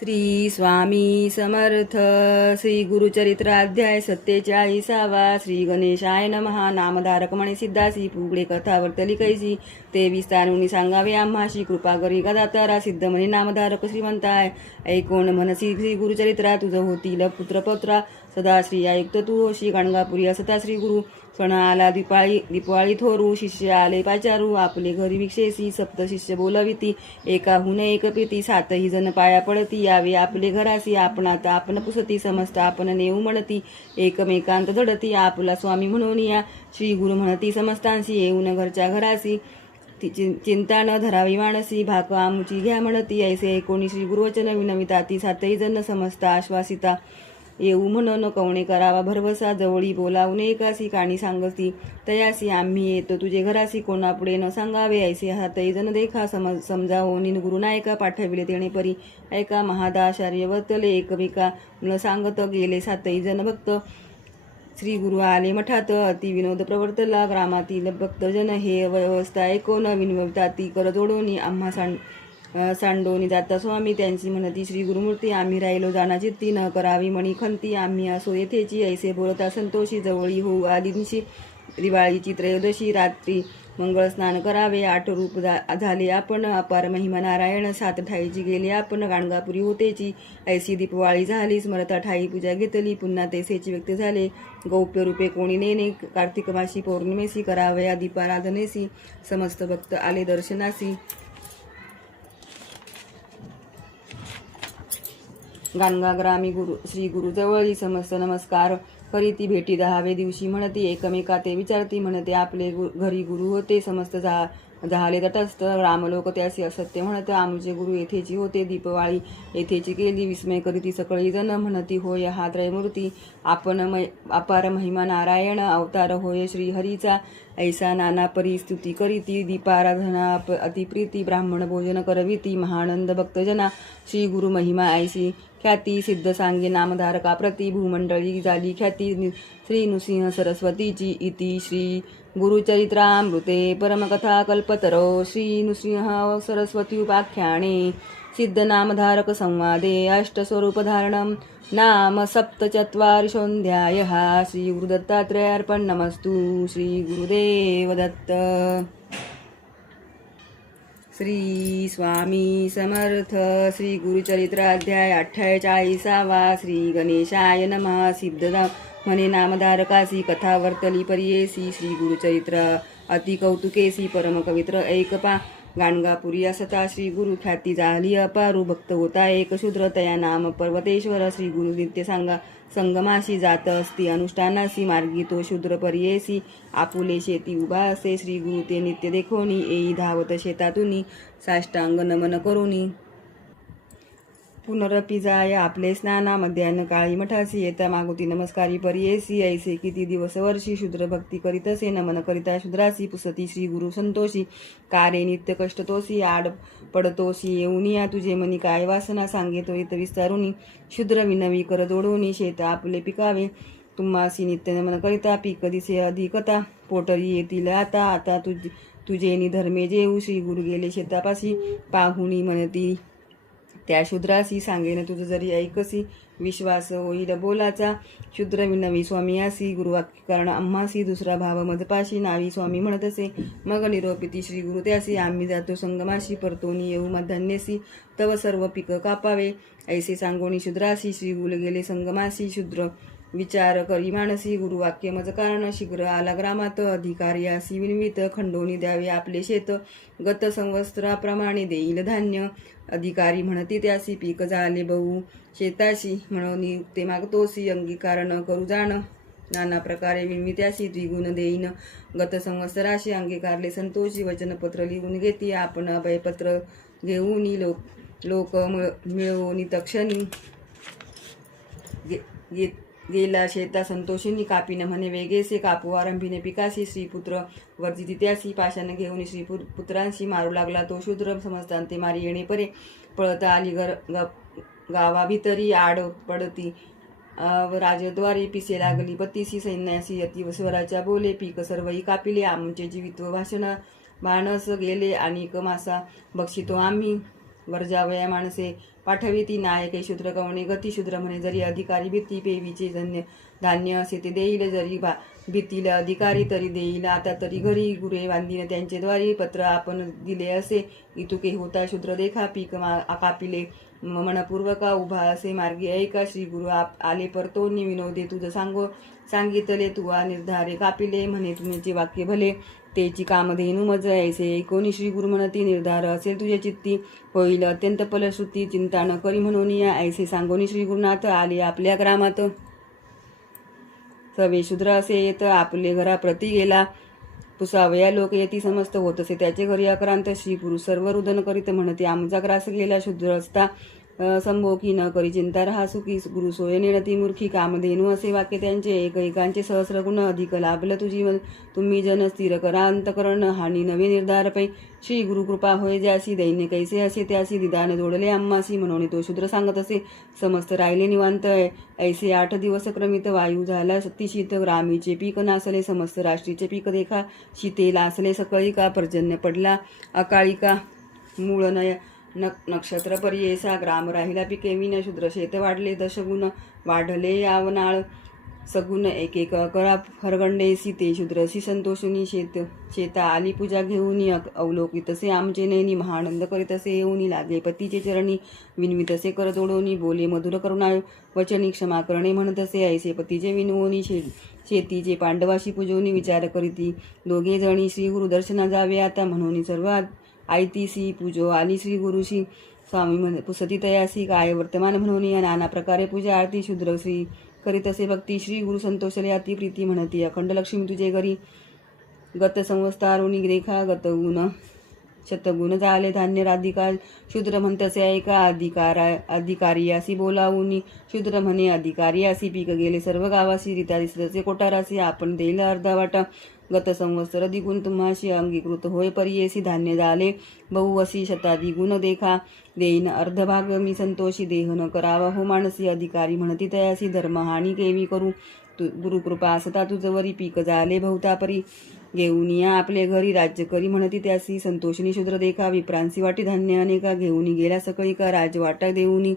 श्री स्वामी समर्थ. श्री गुरुचरित्राध्याय 47वा. श्री गणेशाय नमः. नामधारक म्हणे सिद्धासी, पुगडे कथा वर्तली कैसी, ते विस्तारुनी सांगावे आम्हाशी. कृपा करी गदातारा, सिद्ध म्हणे नामधारक श्रीमंताय. ऐकोण म्हणसी श्री गुरुचरित्रा, तुझ होतील पुत्रपौत्रा. सदा श्री आयुक्त तू होशी. गाणगापुरी असता श्री गुरु, सण आला दिपाळी थोरू. शिष्य आले पाचारू, आपले घरी भिक्षेसी. सप्त शिष्य बोलविती, एकाहून एक प्रीती. सातही जण पाया पडती, यावे आपले घरासी. आपणात आपण पुसती, समस्त आपण नेऊ म्हणती. एकमेकांत धडती, आपला स्वामी म्हणून या. श्री गुरु म्हणती समस्तांशी, येऊन घरच्या घरासी. चिंता न धरावी मानसी, भाक आमुची घ्या म्हणती. ऐसे ऐकोणी श्री गुरुवचन विनविता. ती सातही जण समस्त आश्वासिता. येऊ म्हणून कवणे करावा भरवसा. जवळी बोलावून एकासी, काणी सांगती तयासी. आम्ही येतो तुझे घरासी, कोणापुढे न सांगावे. ऐसे हातही जण देखा, समजावून गुरु नायका. पाठविले तेणे परी ऐका. महादाचार्य वर्तले, एकमेका न सांगत. गेले सातही जण भक्त. श्री गुरु आले मठात, अति विनोद प्रवर्तला. ग्रामातील भक्तजन हे व्यवस्था ऐकून विनवता ती कर जोडोनी. आम्हा सांडोनी जाता स्वामी, त्यांची म्हणती श्री गुरुमूर्ती. आम्ही राहिलो जाना चित्ती, न करावी मणी खंती. आम्ही असो येथेची, ऐसे बोलता संतोषी. जवळी होऊ आदिंशी, दिवाळीची त्रयोदशी. रात्री मंगळ स्नान करावे, 8 रूप झाले आपण. अपार महिमा नारायण, 7 ठाईची गेले आपण. गाणगापुरी होतेची, ऐसी दीपवाळी झाली. स्मरता ठाई पूजा घेतली, पुन्हा तेसेची व्यक्त झाले. गौप्य रूपे कोणी नेणे, कार्तिक मासी पौर्णिमेसी. करावया दीपाराधनेसी, समस्त भक्त आले दर्शनासी. गाणगाग्रामी श्री गुरुजवळी, समस्त नमस्कार करीती. भेटी 10वे दिवशी म्हणती, एकमेका ते विचारती. म्हणते आपले घरी गुरु होते, समस्त झाले तटस्थ. रामलोक त्यासी असत्य म्हणत. आमचे गुरु येथेची होते, दीपवाळी येथेची केली. विस्मय करीती सकळी जण, म्हणती होय हा त्रयमूर्ती. आपण अपार महिमा नारायण, अवतार होय श्री हरीचा. ऐसा नाना परिस्तुती करीती. दीपाराधना अतिप्रीती, ब्राह्मण भोजन करविती. महानंद भक्तजना, श्री गुरु महिमा ऐसी ख्याती. सिद्ध सांगे नामधारका प्रती, भूमंडळी झाली ख्याती. श्री नृसिंह सरस्वतीची इति. श्री गुरुचरित्रामृते परमकथा कल्पतरो. श्री नृसिंह सरस्वती उपाख्याने. सिद्ध नामधारक संवादे. अष्टस्वरूपधारणं नाम सप्तचत्वारिंशोऽध्यायः. श्री गुरुदत्तात्रेयार्पण नमस्तु. श्री गुरुदेव दत्त. श्री स्वामी समर्थ. श्री गुरुचरित्राध्याय 48वा. श्री गणेशाय नमः. सिद्ध म्हणे नामधारकासी, कथा वर्तली परियेसी. श्री गुरुचरित्र अति कौतुकेसी, परम पवित्र ऐकपा. गाणगापुरी असता श्री गुरु, ख्याती झाली अपारू. भक्त होता एक शूद्र, तया नाम पर्वतेश्वर. श्री गुरु नित्य संगमाशी जात असती अनुष्ठानासी. मार्गी तो शूद्र परियेसी, आपुले शेती उभा असे. श्री गुरु ते नित्य देखोनी, येई धावत शेतातुनी. साष्टांग नमन करुनी. पुनरपी जाय आपले स्नाना. मध्यान्ह काळी मठासी, येता मागुती नमस्कारी परियेसी. ऐसे किती दिवस वर्षी, शूद्र भक्ती करीतसे. नमन करिता शूद्रासी, पुसती श्री गुरु संतोषी. कारे नित्य कष्ट तोसी, आड पडतोसी येऊनिया. तुझे मनी काय वासना, सांगे तो इतर विस्तारुनी. शूद्र विनवी कर जोडोनी, शेत आपले पिकावे. तुम्हासी नित्य नमन करिता, पीक दिसे अधिकता. पोटरी येतील आता, आता तुझे निधर्मे जेऊ. श्री गुरु गेले शेतापाशी, पाहुणी म्हणती त्या शूद्रासी. सांगेन तुझं जरी ऐकसी, विश्वास होईल बोलाचा. शूद्र विनवी स्वामियासी, गुरुवाक्य कारण आम्हासी. दुसरा भाव मजपाशी, नावी स्वामी म्हणतसे. मग निरोपिती श्री गुरु त्यासी, आम्ही जातो संगमाशी. परतोनी येऊ मध्यान्हेसी, तव सर्व पिक कापावे. ऐसे सांगोनी शूद्रासी, श्री गुरु गेले संगमासी. शूद्र विचार करी मानसी, गुरुवाक्य मज कारण. शीघ्र आला ग्रामात, अधिकार्यासी विनवित. खंडोनी द्यावे आपले शेत, गत संवत्सराप्रमाणे देईल धान्य. अधिकारी म्हणती त्यासी, पीक झाले बहु शेताशी. म्हणून ते मागतोसी, अंगीकार न करू जाण. नाना प्रकारे विनवित्यासी, द्विगुण देईन गत संवत्सराशी. अंगीकारले संतोषी, वचनपत्र लिहून घेती. आपण अभयपत्र घेऊनी, लोक मिळवून तक्षणी. गेला शेता संतोषिनी, कापिन म्हणे वेगेसे. कापू आरंभीने पिकासी. श्रीपुत्र वर्जिती त्यासी, पाशाने घेऊन श्रीपुत्रांशी. मारू लागला तो शूद्र, समजतांते मारी येणे परे. पळता आली गावाभितरी, आड पडती राजद्वारी. पिसे लागली पतीसी, सैन्यासी अतिस्वराच्या बोले. पीक सर्वही कापिले, आमचे जीवित्व भाषण मानस गेले. अनेक मासा बक्षितो आम्ही. वर्जावया माणसे पाठवी ती नायके शूद्र कवणे गती शूद्र म्हणे जरी अधिकारी भीती पेवीचे धान्य असे ते देईल जरी भीतील अधिकारी तरी देईल आता तरी घरी गुरे बांधीन त्यांचे द्वारी पत्र आपण दिले असे इतुके होता शूद्र देखा पीक कापिले मनपूर्वका उभा असे मार्गी ऐका श्री गुरु आले परतोनी विनोदे तुझ सांगितले तुवा निर्धारे कापिले म्हणे तुमचे वाक्य भले तेची कामधेनु मज ऐसे कोणी श्री गुरु म्हणती निर्धार असेल तुझे चित्ती होईल अत्यंत फलश्रुती चिंता न करी म्हणून या ऐसे सांगोनी श्री गुरुनाथ आले आपल्या ग्रामात सवे शूद्र असे येत आपले घराप्रती गेला पुसावया लोक येती समस्त होत असे त्याचे घरी अक्रांत श्री पुरुष सर्व रुदन करीत म्हणते आमचा ग्रास गेला शूद्र असता संभोकी न करी चिंता रहा सुखी गुरु सोय नेणती मूर्खी कामधेनु असे वाक्य त्यांचे एकांचे सहस्र गुण अधिक लाभल तुझी तुम्ही जन स्थिर करा अंतकरण हानी नवे निर्धार पै श्री गुरु कृपा होय ज्यासी दैन्य कैसे असे त्यासी दिदान जोडले आम्हासी म्हणून तो शूद्र सांगत असे समस्त राहिले निवांत ऐसे 8 दिवस क्रमित वायू झाला अतिशीत ग्रामीचे पीक नासले समस्त राष्ट्रीचे पीक देखा शीते लासले सकळी का पर्जन्य पडला अकाळी का मूळ नय नक्षत्र परियेसा ग्राम राहिला पिके विन शूद्र शेत वाढले दशगुण वाढले यावनाळ सगुण एक एक करा हरगंडे सीते शूद्रसी संतोषनी शेता आली पूजा घेऊन अवलोकितसे आमचे नैनी महानंद करीतसे येऊनी लागे पतीचे चरणी विनवितसे कर जोडोनी बोले मधुर करुणा वचनी क्षमा करणे म्हणतसे ऐसे पतीचे विनवोनी शेतीचे पांडवाशी पूजोनी विचार करीती दोघे जणी श्री गुरु दर्शना जावे आता म्हणून सर्व आयतीसी पूजो आली श्री गुरुशी स्वामी पुसती तयासी काय वर्तमान म्हणून या नाना प्रकारे पूजा आरती शूद्र श्री करीत असे भक्ती श्री गुरु संतोषले अति प्रीती म्हणती अखंड लक्ष्मी तुझे घरी गत संवस्तारुणी रेखा गत गुण शतगुण झाले धान्य राधिका शूद्र म्हणतसे ऐका अधिकारी असी बोलावूनी शूद्र म्हणे अधिकारी असी पीक गेले सर्व गावासी रीता दिसतसे कोठारासी आपण देईल अर्धा वाटा गत संवत्सर द्विगुण तुम्हाशी अंगीकृत होय परियेसी धान्य झाले बहुवसी शताधी गुण देखा देईन अर्धभाग मी संतोषी देह न करावा हो मानसी अधिकारी म्हणती तयासी धर्महानी केवी करू गुरुकृपा असता तुझवरी पीक झाले बहुतापरी घेऊनिया आपले घरी राज्य करी म्हणती त्यासी संतोषिनी शूद्र देखा विप्रांसी वाटी धान्य अनेका घेऊनी गेला सकळी का राजवाटा देऊनी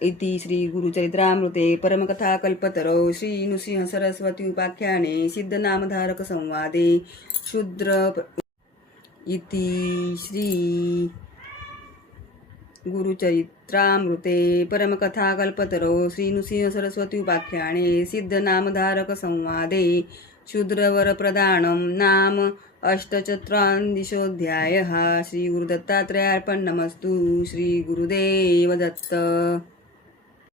इति श्री गुरुचरित्रामृते परमकथा कल्पतरो श्री नृसिंह सरस्वती उपाख्याने सिद्ध नामधारक संवादे शूद्र इति श्री गुरुचरित्रामृते परमकथा कल्पतरो श्री नृसिंह सरस्वती उपाख्याने सिद्ध नामधारक संवादे शूद्रवर प्रदानम नाम अष्टचत्रादिशोऽध्यायः श्री गुरुदत्तात्रेयार्पणमस्तु श्री गुरुदेव दत्त।